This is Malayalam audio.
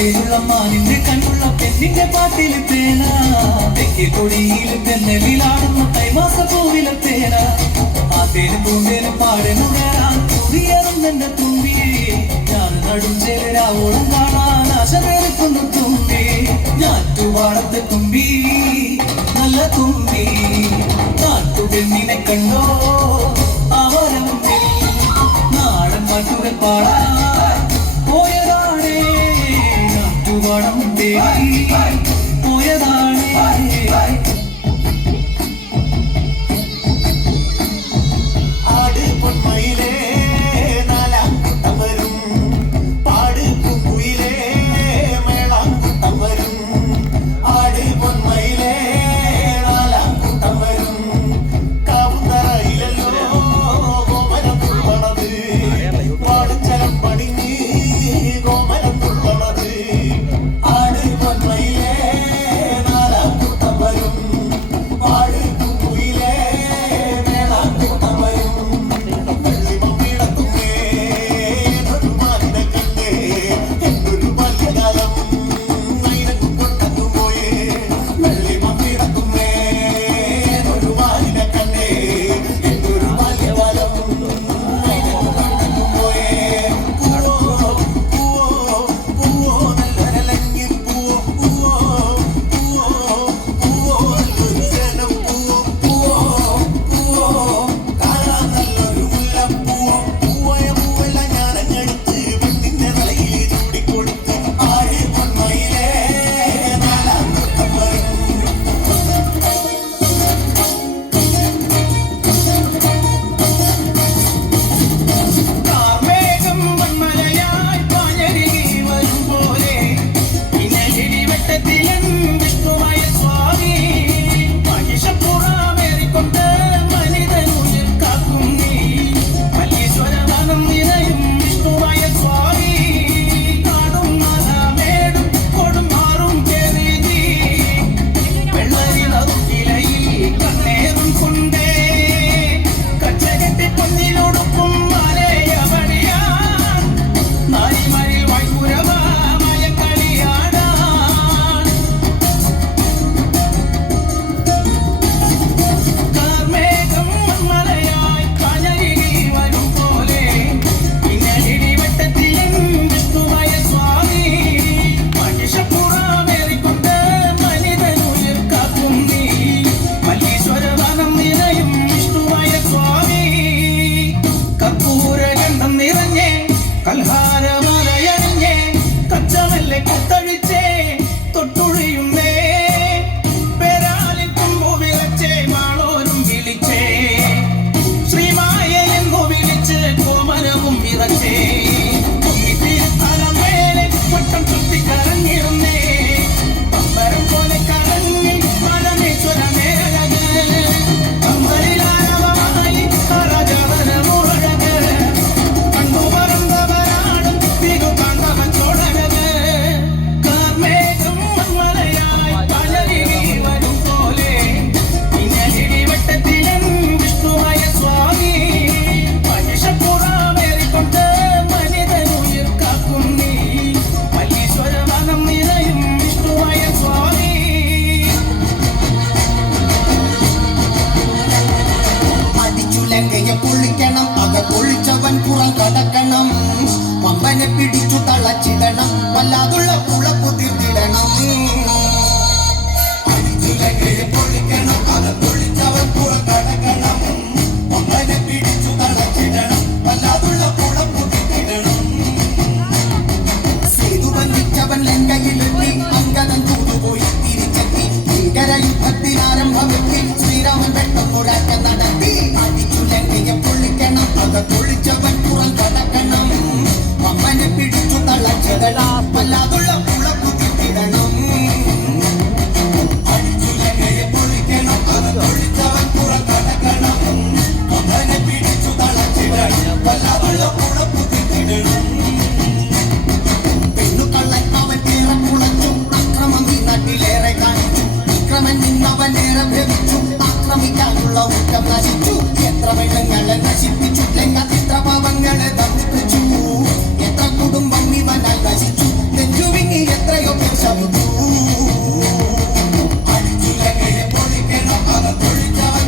ചേരുള്ള മാനിന്റെ കണ്ണുള്ള പെണ്ണിന്റെ പാട്ടിൽ തേന തെക്കേ കൊടിയിൽ തെന്നലിലാടുന്ന കൈമാസ പൂവിലെ തേന ആ തേനും പൂന്തേനും പാടനുകരാൻ കുടിയേറുന്നെന്റെ തുമ്പി ഞാൻ നടും ചേരാവോളം കാണാൻ ആശ പേരിക്കുന്നു തുമ്പി ഞാറ്റുപാടത്തെ തുമ്പി നല്ല തുമ്പി നാട്ടുപെണ്ണിനെ കണ്ടോ അവരം നാടൻ പാട്ടുകൾ പാടാൻ പോയതാണേ നാട്ടുപാടം തേടി പോയതാണേ പമ്പനെ പിടിച്ചു തളച്ചിടണം വല്ലാതുള്ള പുളപ്പു തീർത്തിടണം പൊളിക്കണം അത് പൊളിച്ചവൻ പുറം കടക്കണം പമ്പനെ പിടിച്ചു തളച്ചിടണം വല്ലാതുള്ള പുളപ്പു തീർത്തിടണം സേതു ബന്ധിച്ചവൻ ലങ്കയിലെത്തി അങ്കദൻ തൂതുപോയി തിരിച്ചെത്തി ഭീകര യുദ്ധത്തിനാരംഭമെത്തി ശ്രീരാമൻ പെട്ടെന്നൊരാറ്റ നടത്തി അടിച്ചു ലങ്കയെ പൊളിക്കണം അത് പൊളിച്ചവൻ പുറം കടക്കണം പമ്പനെ പിടിച്ചു തളച്ചിടണം വല്ലാതുള്ള പുളപ്പു തീർത്തിടണം അടിച്ചു ലങ്കയെ പൊളിക്കണം അത് പൊളിച്ചവൻ പുറം കടക്കണം പമ്പനെ പിടിച്ചു തളച്ചിടണം വല്ലാതുള്ള പുളപ്പു തീർത്തിടണം പെണ്ണുകള്ളൻ അവൻ ഏറെ കുളച്ചു അക്രമം ഈ നാട്ടിലേറെ കാണിച്ചു വിക്രമൻ നിന്നവനേറെ ഭ്രമിച്ചു ആക്രമിക്കാനുള്ള ഊറ്റം നശിച്ചു എത്ര വെള്ളങ്ങളെ നശിപ്പിച്ചു ലങ്ക പാവങ്ങളെ തമ്മിപ്പിച്ചു എത്ര കുടുംബം ഇവനാൽ നശിച്ചു നെഞ്ചുവിൻ ഒരുങ്ങി എത്രയോ പേർ ശബ്ദു അടിച്ചുലകളെ പൊളിക്കണം അകത്തൊഴിച്ചവൻ